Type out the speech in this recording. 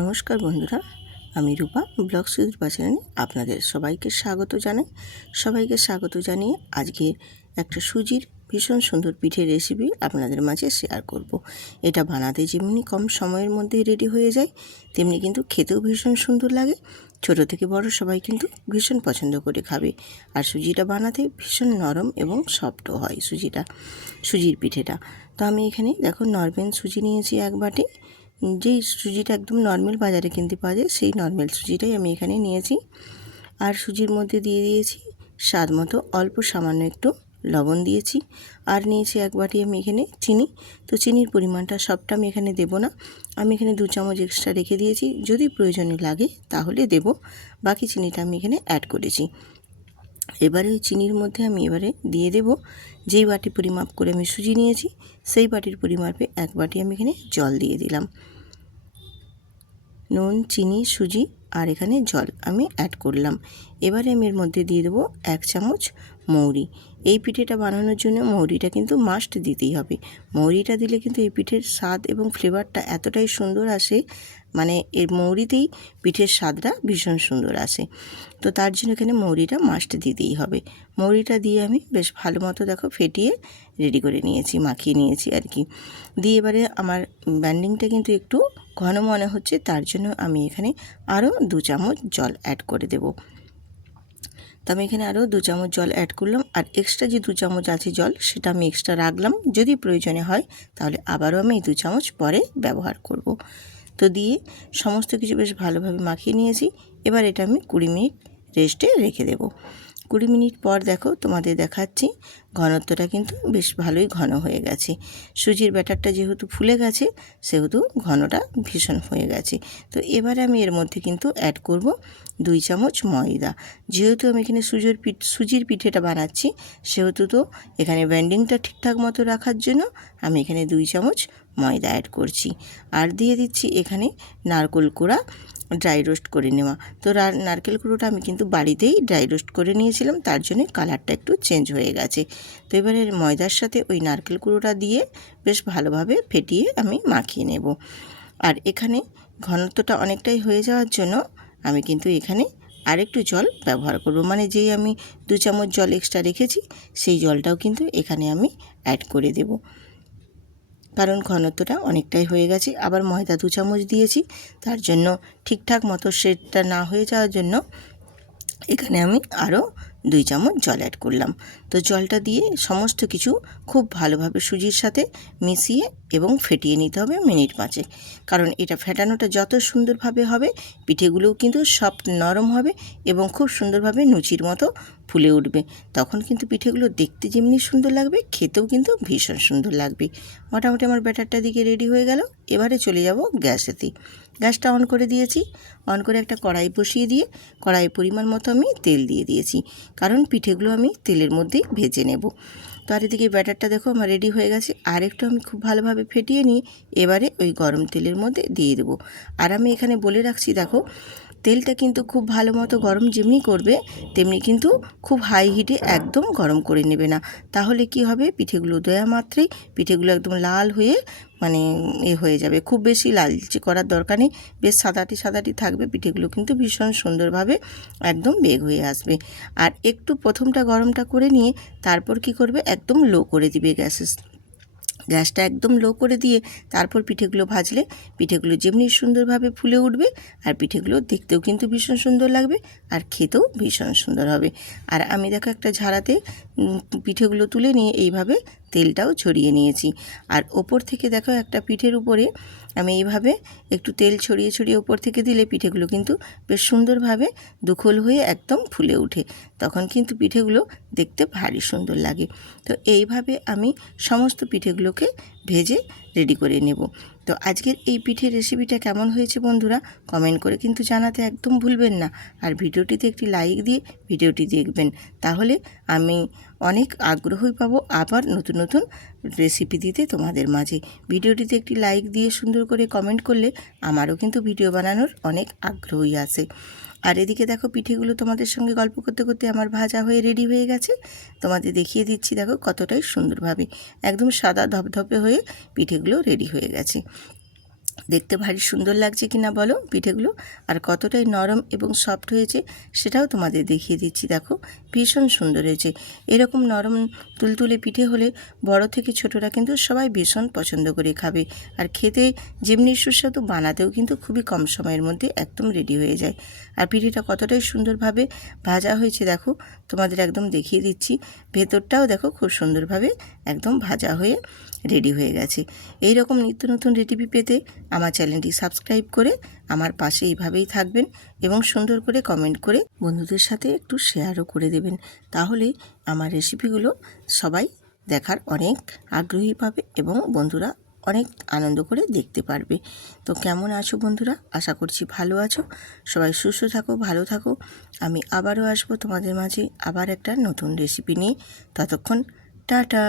নমস্কার বন্ধুরা, আমি রূপা ব্লগ সুধীর চ্যানেলে আপনাদের সবাইকে স্বাগত জানিয়ে আজকে একটা সুজির ভীষণ সুন্দর পিঠের রেসিপি আপনাদের মাঝে শেয়ার করব। এটা বানাতে যেমনি কম সময়ের মধ্যে রেডি হয়ে যায়, তেমনি কিন্তু খেতেও ভীষণ সুন্দর লাগে। ছোট থেকে বড় সবাই কিন্তু ভীষণ পছন্দ করে খাবে। আর সুজিটা বানাতে ভীষণ নরম এবং সফটও হয় সুজির পিঠেটা। তো আমি এখানে দেখো নরমাল সুজি নিয়েছি এক বাটি। যেই সুজিটা একদম নর্মাল বাজারে কিনতে পাওয়া যায় সেই নর্মাল সুজিটাই আমি এখানে নিয়েছি। আর সুজির মধ্যে দিয়ে দিয়েছি স্বাদ মতো অল্প সামান্য একটু লবণ দিয়েছি। আর নিয়েছি এক বাটি আমি এখানে চিনি। তো চিনির পরিমাণটা সবটা আমি এখানে দেব না, আমি এখানে 2 চামচ এক্সট্রা রেখে দিয়েছি, যদি প্রয়োজনে লাগে তাহলে দেব। বাকি চিনিটা আমি এখানে অ্যাড করেছি। এবারে ওই চিনির মধ্যে আমি দিয়ে দেব যেই বাটি পরিমাপ করে আমি সুজি নিয়েছি সেই বাটির পরিমাপে এক বাটি আমি এখানে জল দিয়ে দিলাম। নুন, চিনি, সুজি আর এখানে জল আমি অ্যাড করলাম। এবারে আমি এর মধ্যে দিয়ে দেবো 1 চামচ মৌরি। এই পিঠেটা বানানোর জন্য মৌরিটা কিন্তু মাস্ট দিতেই হবে। মৌরিটা দিলে কিন্তু এই পিঠের স্বাদ এবং ফ্লেভারটা এতটাই সুন্দর আসে, মানে এর মৌরিতেই পিঠের স্বাদটা ভীষণ সুন্দর আসে। তো তার জন্য এখানে মৌরিটা মাস্ট দিতেই হবে। মৌরিটা দিয়ে আমি বেশ ভালো মতো দেখো ফেটিয়ে রেডি করে নিয়েছি, মাখিয়ে নিয়েছি আর কি। দিয়ে এবারে আমার ব্যান্ডিংটা কিন্তু একটু ঘন মনে হচ্ছে, তার জন্য আমি এখানে আরও 2 চামচ জল অ্যাড করে দেব। তো আমি এখানে আরও 2 চামচ জল অ্যাড করলাম। আর এক্সট্রা যে 2 চামচ আছে জল, সেটা আমি এক্সট্রা রাখলাম, যদি প্রয়োজনে হয় তাহলে আবারও আমি এই 2 চামচ পরে ব্যবহার করব। তো দিয়ে সমস্ত কিছু বেশ ভালোভাবে মাখিয়ে নিয়েছি। এবার এটা আমি 20 মিনিট রেস্টে রেখে দেব। 20 মিনিট পর দেখো তোমাদের দেখাচ্ছি, ঘনত্বটা কিন্তু বেশ ভালোই ঘন হয়ে গেছে। সুজির ব্যাটারটা যেহেতু ফুলে গেছে সেহেতু ঘনটা ভীষণ হয়ে গেছে। তো এবারে আমি এর মধ্যে কিন্তু অ্যাড করব 2 চামচ ময়দা। যেহেতু আমি এখানে সুজির পিঠেটা বানাচ্ছি, সেহেতু তো এখানে ব্যান্ডিংটা ঠিকঠাক মতো রাখার জন্য আমি এখানে 2 চামচ ময়দা অ্যাড করছি। আর দিয়ে দিচ্ছি এখানে নারকেল কোড়া ড্রাই রোস্ট করে নেওয়া। তো নারকেল কুড়োটা আমি কিন্তু বাড়িতেই ড্রাই রোস্ট করে নিয়েছিলাম, তার জন্য কালারটা একটু চেঞ্জ হয়ে গেছে। তো এবারে ময়দার সাথে ওই নারকেল কুড়োটা দিয়ে বেশ ভালোভাবে ফেটিয়ে আমি মাখিয়ে নেব। আর এখানে ঘনত্বটা অনেকটাই হয়ে যাওয়ার জন্য আমি কিন্তু এখানে আরেকটু জল ব্যবহার করব, মানে যেই আমি 2 চামচ জল এক্সট্রা রেখেছি সেই জলটাও কিন্তু এখানে আমি অ্যাড করে দেব, কারণ ঘনত্বটা অনেকটাই হয়ে গেছে। আবার ময়দা 2 চামচ দিয়েছি, তার জন্য ঠিকঠাক মতো সেটটা না হয়ে যাওয়ার জন্য এখানে আমি আরও 2 চামচ জল অ্যাড করলাম। তো জলটা দিয়ে সমস্ত কিছু খুব ভালোভাবে সুজির সাথে মিশিয়ে এবং ফেটিয়ে নিতে হবে মিনিট 5। কারণ এটা ফেটানোটা যত সুন্দরভাবে হবে পিঠেগুলোও কিন্তু সফট নরম হবে এবং খুব সুন্দরভাবে লুচির মতো ফুলে উঠবে। তখন কিন্তু পিঠেগুলো দেখতে যেমনি সুন্দর লাগবে, খেতেও কিন্তু ভীষণ সুন্দর লাগবে। মোটামুটি আমার ব্যাটারটা দিকে রেডি হয়ে গেল। এবারে চলে যাব গ্যাসেতে। গ্যাসটা অন করে দিয়েছি। অন করে একটা কড়াই বসিয়ে দিয়ে কড়াইয়ে পরিমাণ মতো আমি তেল দিয়ে দিয়েছি, কারণ পিঠেগুলো আমি তেলের মধ্যেই ভেজে নেব। তো আর এদিকে ব্যাটারটা দেখো আমার রেডি হয়ে গেছে। আর একটু আমি খুব ভালোভাবে ফেটিয়ে নিয়ে এবারে ওই গরম তেলের মধ্যে দিয়ে দেবো। আর আমি এখানে বলে রাখছি, দেখো তেলটা কিন্তু খুব ভালো মতো গরম যেমনি করবে তেমনি কিন্তু খুব হাই হিটে একদম গরম করে নেবে না, তাহলে কি হবে, পিঠেগুলো দেওয়া মাত্রই পিঠেগুলো একদম লাল হয়ে মানে হয়ে যাবে। খুব বেশি লালচে করার দরকার নেই, বেশ সাদাটি থাকবে, পিঠেগুলো কিন্তু ভীষণ সুন্দরভাবে একদম বেগ হয়ে আসবে। আর একটু প্রথমটা গরমটা করে নিয়ে তারপর কি করবে, একদম লো করে দিবে গ্যাসটা একদম লো করে দিয়ে তারপর পিঠেগুলো ভাজলে পিঠেগুলো যেমনি সুন্দরভাবে ফুলে উঠবে আর পিঠেগুলো দেখতেও কিন্তু ভীষণ সুন্দর লাগবে আর খেতেও ভীষণ সুন্দর হবে। আর আমি দেখো একটা ঝাড়াতে পিঠেগুলো তুলে নিয়ে এইভাবে তেলটাও ছড়িয়ে নিয়েছি। আর ওপর থেকে দেখো একটা পিঠের উপরে আমি এইভাবে একটু তেল ছড়িয়ে ছড়িয়ে ওপর থেকে দিলে পিঠেগুলো কিন্তু বেশ সুন্দরভাবে দুখোল হয়ে একদম ফুলে ওঠে, তখন কিন্তু পিঠেগুলো দেখতে ভারী সুন্দর লাগে। তো এইভাবে আমি সমস্ত পিঠেগুলোকে ভেজে রেডি করে নেব। তো আজকের এই পিঠের রেসিপিটা কেমন হয়েছে বন্ধুরা কমেন্ট করে কিন্তু জানাতে একদম ভুলবেন না। আর ভিডিওটিতে একটি লাইক দিয়ে ভিডিওটি দেখবেন, তাহলে আমি অনেক আগ্রহই পাবো আবার নতুন নতুন রেসিপি দিতে তোমাদের মাঝে। ভিডিওটিতে একটি লাইক দিয়ে সুন্দর করে কমেন্ট করলে আমারও কিন্তু ভিডিও বানানোর অনেক আগ্রহই আছে। আর এদিকে দেখো পিঠেগুলো তোমাদের সঙ্গে গল্প করতে করতে আমার ভাজা হয়ে রেডি হয়ে গেছে। তোমাদের দেখিয়ে দিচ্ছি, দেখো কতটাই সুন্দরভাবে একদম সাদা ধপধপে হয়ে পিঠেগুলো রেডি হয়ে গেছে। দেখতে ভারী সুন্দর লাগছে কি না বলো পিঠেগুলো, আর কতটাই নরম এবং সফট হয়েছে সেটাও তোমাদের দেখিয়ে দিচ্ছি। দেখো ভীষণ সুন্দর হয়েছে। এরকম নরম তুলতুলে পিঠে হলে বড় থেকে ছোটরা কিন্তু সবাই ভীষণ পছন্দ করে খাবে, আর খেতে যেমনি সুস্বাদু বানাতেও কিন্তু খুবই কম সময়ের মধ্যে একদম রেডি হয়ে যায়। আর পিঠেটা কতটাই সুন্দরভাবে ভাজা হয়েছে দেখো, তোমাদের একদম দেখিয়ে দিচ্ছি। ভেতরটাও দেখো খুব সুন্দরভাবে একদম ভাজা হয়ে রেডি হয়ে গেছে। এই রকম নিত্য নতুন রেসিপি পেতে আমার চ্যানেলটি সাবস্ক্রাইব করে আমার পাশে এইভাবেই থাকবেন এবং সুন্দর করে কমেন্ট করে বন্ধুদের সাথে একটু শেয়ারও করে দেবেন। তাহলে আমার রেসিপিগুলো সবাই দেখার অনেক আগ্রহী পাবে এবং বন্ধুরা অনেক আনন্দ করে দেখতে পারবে। তো কেমন আছো বন্ধুরা? আশা করছি ভালো আছো। সবাই সুস্থ থাকো, ভালো থাকো। আমি আবারও আসবো তোমাদের মাঝে আবার একটা নতুন রেসিপি নিয়ে। ততক্ষণ টাটা।